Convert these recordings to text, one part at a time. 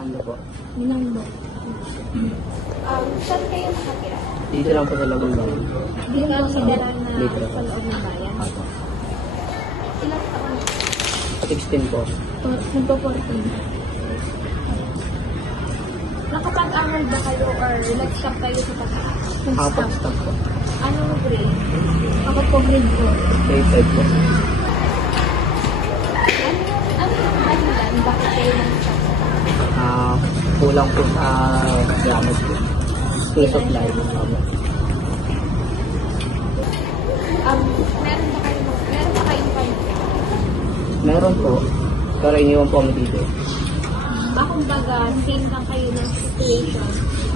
Fernando po. Minando. Saan kayo nakatira? Dito lang po sa Laguna. Dito lang sa Daran na Dito. sa loob ng bayan. Apo. Ilang taon? 16 po. Nagpo-14. Nakapag-aral ba kayo or nag-stop kayo sa pag-aaral? Kapag-stop po. Anong grade? Ako po grade 4. Grade 5 po. Ano yung dahilan? Bakit kayo nag-stop sa pag-aaral? Kulang po sa gamit po. School supply. Apo. Meron ba kayong pamilya? Meron po. Pero iniwan po kami dito. Kumbaga, same lang kayo ng situation,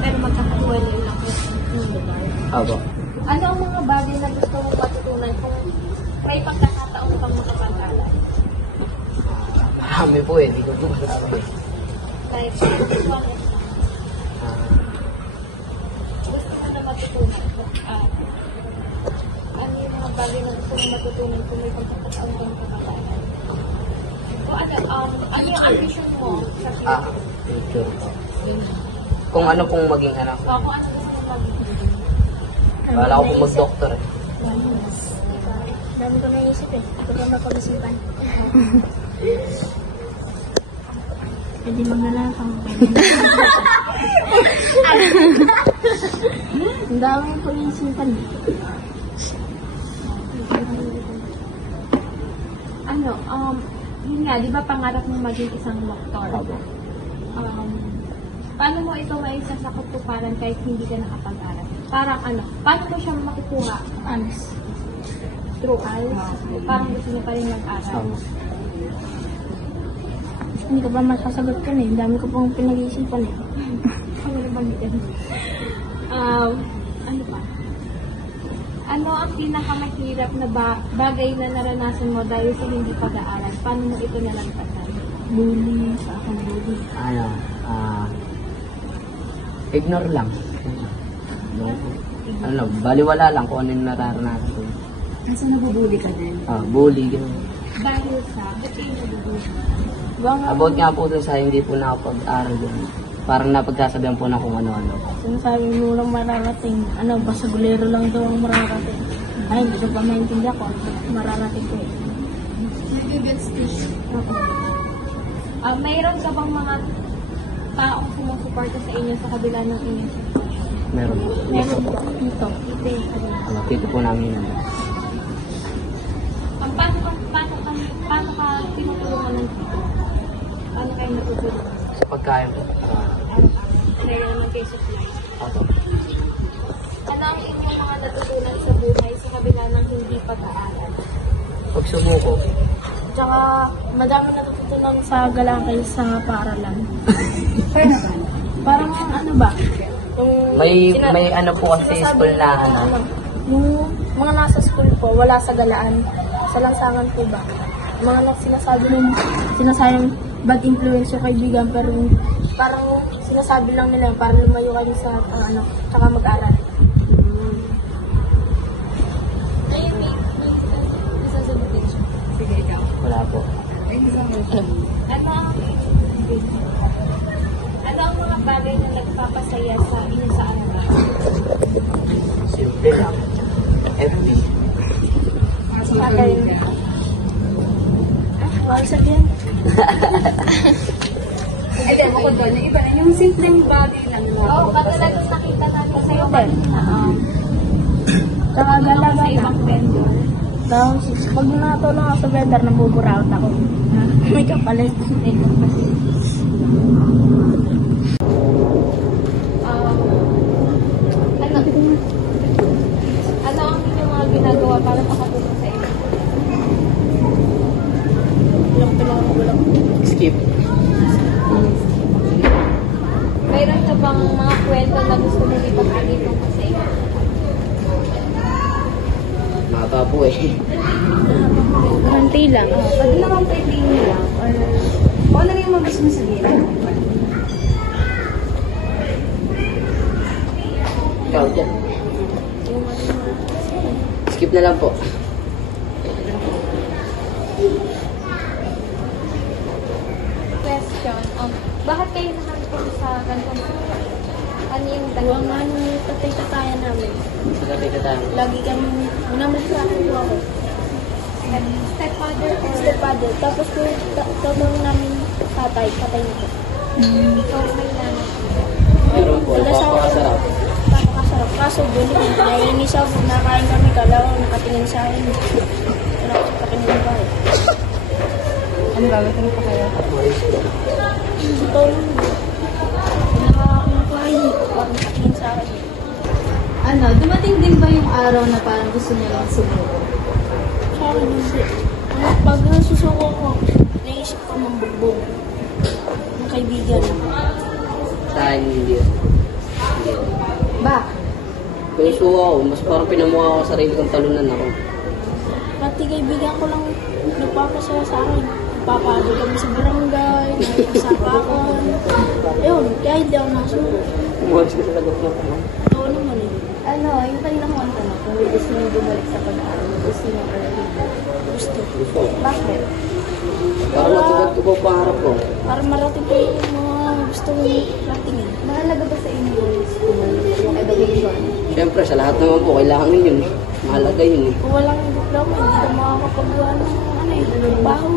pero magkakahiwalay lang kayo ng lugar. Apo. Ano ang mga bagay na gusto mong matutunan kung may pagkakataon kang makapag-aral? Marami po eh. Hindi ko po masabi. Like, gusto mo na matutunan? Ano yung mga bagay na gusto mong matutunan kung may pagkakataon kang makapag-aral? O ano yung ambition mo sa future? Future po. Kung ano pong maging anak. O kung ano gusto mong magiging? Wala ko pong mag-doctor eh. Dami ko naisip eh. Ito pa mapag-isipan. Pwede magnanakaw. Ang dami ko naisipan eh. Yun nga, di ba pangarap mo maging isang doktor? Paano mo ito may sasakot tuparan kahit hindi ka nakapag-aral? Parang paano mo siya makukuha? Honest. Through eyes? Parang gusto niya pa rin mag-aral. Hindi ko pa masasagot ko eh. Ang dami ko pong pinag-iisipan eh. Ano na ba yan? Ano pa? Ano ang pinakamahirap na bagay na naranasan mo dahil sa hindi pag-aaral? Paano mo ito nalagpasan? Bully. Sa akong bully. Ignore lang. Baliwala lang kung ano yung nararanasan ko. Kasi nabubuli ka din? Bully, gano'n. Dahil sa, ba't kayo nabubuli? About nga po sa hindi po nakapag-aral yun. Parang napagkasabihan po na kung ano-ano. Sinasabi mo lang mararating. Basta gulero lang daw ang mararating. Ay, hindi ko pa maintindihan ko. Mararating ko eh. Nag-investigation. Mayroon ka bang mga taong sumusuporta sa inyo sa kabila ng inyong sitwasyon? Meron po. Meron po. Ito. Dito po namin yun. Paano ka tinutulungan ng tito? Paano kayo natutulungan? Sa pagkain po. Kaya naman kayo supply. Ato. Ano ang inyong mga natutunan sa buhay sa kabila ng hindi pag-aaral? Pag sumuko, Tsaka, madami natutunan sa galakay sa paaralan. Parang ano ba? may ano po kasi school na Yung mga nasa school po, wala sa galaan. Sa lansangan po ba? Mga sinasayang bad influence yung kaibigan, pero parang sinasabi lang nila para lumayo kayo sa tsaka mag-aral. Ayun, may sasagot din siya. Sige, ikaw. wala po. Ano ang mga bagay na nagpapasaya sa inyo sa araw-araw? Simple lang. FB. Bagay Walsag yan. Ay, bukod doon, yung iba na yung simpleng bagay lang. Oo, katulad yung nakita natin sa iyo kanina. Tsaka galaga Sa na. ibang vendor. Tapos, pag natulong ako sa vendor, nabuburaot ako. May kapalit. Ano ang inyong mga ginagawa para makatulong sa inyo? Skip. Mayroon ka bang mga kwento na gusto mo ipag-agi tungkol sa inyo? Maba po eh. Konti lang. Pwede naman pwede lang. Or ano rin mo gusto mo sabihin? Ikaw dyan. Skip na lang po. Question. Bakit kayo nakapunta sa ganitong situation? Ano yung Gawa dalawa? nga nung tatay-tatayan namin. Magkapit na tayo. Lagi kami, unang sa akin po ako. Stepfather or Stepfather. Tapos yung tatang namin tatay, patay na po. so may nanay? Meron po, Nag-asawa napakasarap. Napakasarap. Kaso doon, naiinis ako. Nakain kami, kalaw, nakatingin sa akin. Wala ko sa pakinig pa. Ano gagawin pa kayo? Ito lang. Nakakain. Parang nakatingin sa akin. Ano, dumating din ba yung araw na parang gusto niya lang sumuko? Sa akin, hindi. Pag nasusuko ko, naisip ko mambugbog. Ng kaibigan. Sa akin, hindi. Hindi. Bakit? Kung suwa ako, mas parang pinamukha ako sa sarili kong talunan ako. Pati kaibigan ko lang nagpapasaya sa akin. Papado kami sa barangay, nagpasapakan. Ayun, kaya hindi ako nasuko. Umuwas ko sa lagot na ako. Oo naman eh. Ano, yung kanina ko ang tanong, kung gusto niyo bumalik sa pag-aaral, gusto niyo or hindi? Gusto. Gusto ko. Bakit? Para matupad ko po ang pangarap ko. Para marating ko yung mga gusto kong ratingin. Mahalaga ba sa inyo yung school, yung education? Siyempre, sa lahat naman po, kailangan yun. Mahalaga yun eh. Kung walang diploma, hindi ka makakapagawa ng trabaho.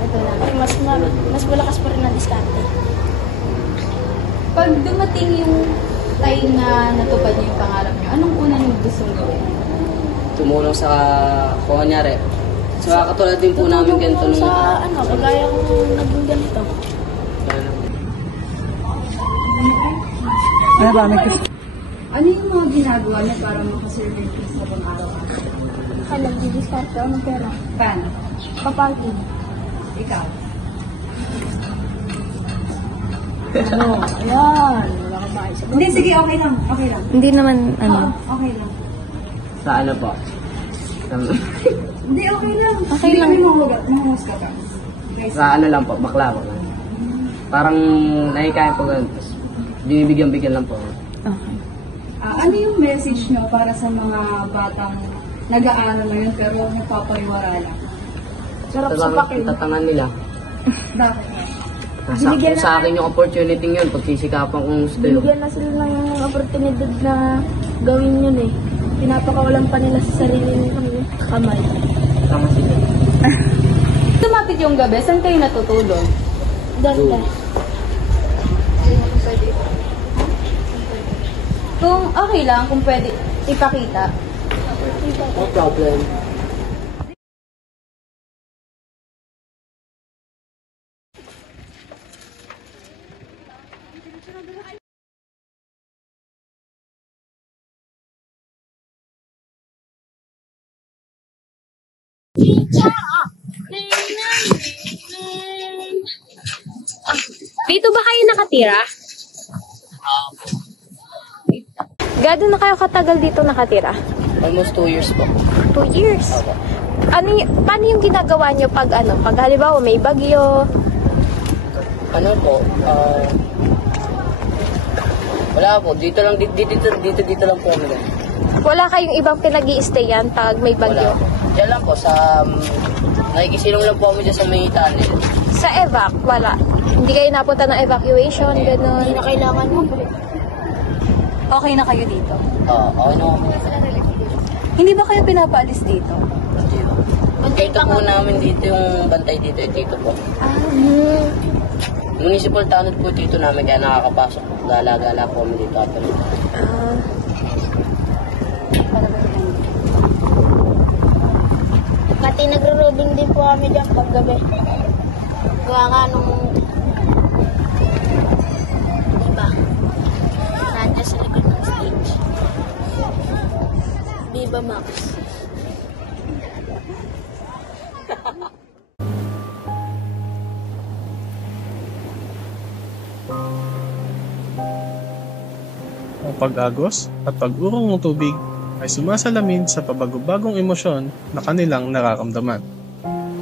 Ito lang. Ay, mas malakas pa rin ang diskarte. Pag dumating yung time na natupad niyo yung pangarap niyo, anong una niyo gustong gawin? Tumulong sa, kung kanyari, sa katulad din po namin ganito nung... Sa ano, kagaya kong naging ganito. Ano yung mga ginagawa niyo para makasurvive sa pang-araw-araw? Alam, didiskarte ako ng pera. Paano? Kapagin. Ikaw? Ano? Ayan. Wala ka ba isa? Hindi, sige, okay lang. Okay lang. Hindi naman, Oo, okay lang. Sa ano po? Hindi, okay lang. Okay lang. Hindi mahuhus ka pa. Guys, Sa ano lang po, bakla po. Parang nakikain po ganun. Tapos binibigyan-bigyan lang po. Okay. ano yung message nyo para sa mga batang nag-aaral ngayon pero nagpapariwara lang? Sarap sa pakin. Tatangan nila. Bakit? Binigyan Sa akin yung opportunity yun, pagsisikapan kong gusto yun. Binigyan na sila ng oportunidad na gawin yun eh. Pinapakawalan pa nila sa sarili ng kamay. Tama sila. Tumapit yung gabi, saan kayo natutulog? Ganda. Kung okay lang, kung pwede ipakita. No problem. Dito ba kayo nakatira? Gado na kayo katagal dito nakatira? Almost 2 years po. 2 years. Paano yung ginagawa nyo pag pag halimbawa may bagyo? Ano po, wala po, dito lang po kami. Wala kayong ibang pinag-i-stayan pag may Wala bagyo? po. Diyan lang po, sa, nakikisilong lang po kami dyan sa may tunnel. Sa evac, wala. Hindi kayo napunta ng evacuation, Hindi gano'n. na kailangan mo. Okay na kayo dito? Okay na kami. Hindi ba kayo pinapaalis dito? Dito po namin dito yung bantay dito, dito po. Hmm. Municipal tunnel po dito namin, kaya nakakapasok po. Gala-gala po kami dito. Ah. Pati nagro-robing din po kami dyan paggabi. Gawa nga nung... Diba? Nandiyan sa likod ng stage. Viva Max. Ang pag-agos at pag-urong ng tubig ay sumasalamin sa pabago-bagong emosyon na kanilang nararamdaman.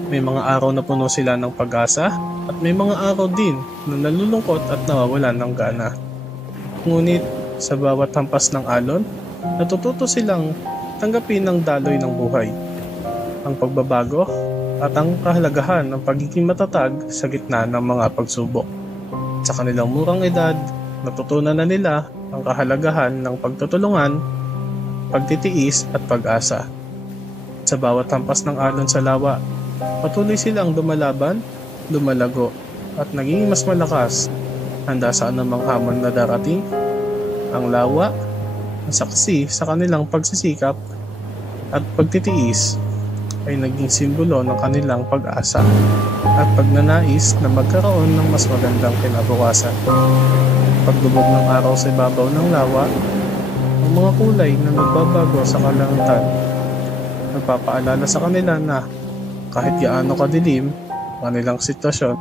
May mga araw na puno sila ng pag-asa at may mga araw din na nalulungkot at nawawalan ng gana. Ngunit sa bawat hampas ng alon, natututo silang tanggapin ang daloy ng buhay, ang pagbabago at ang kahalagahan ng pagiging matatag sa gitna ng mga pagsubok. Sa kanilang murang edad, natutunan na nila ang kahalagahan ng pagtutulungan, pagtitiis at pag-asa. Sa bawat hampas ng alon sa lawa, patuloy silang lumalaban, lumalago at naging mas malakas, handa sa anumang hamon na darating. Ang lawa, ang saksi sa kanilang pagsisikap at pagtitiis ay naging simbolo ng kanilang pag-asa at pagnanais na magkaroon ng mas magandang kinabukasan. Paglubog ng araw sa ibabaw ng lawa, ang mga kulay na nagbabago sa kalangitan nagpapaalala sa kanila na kahit gaano kadilim ang kanilang sitwasyon,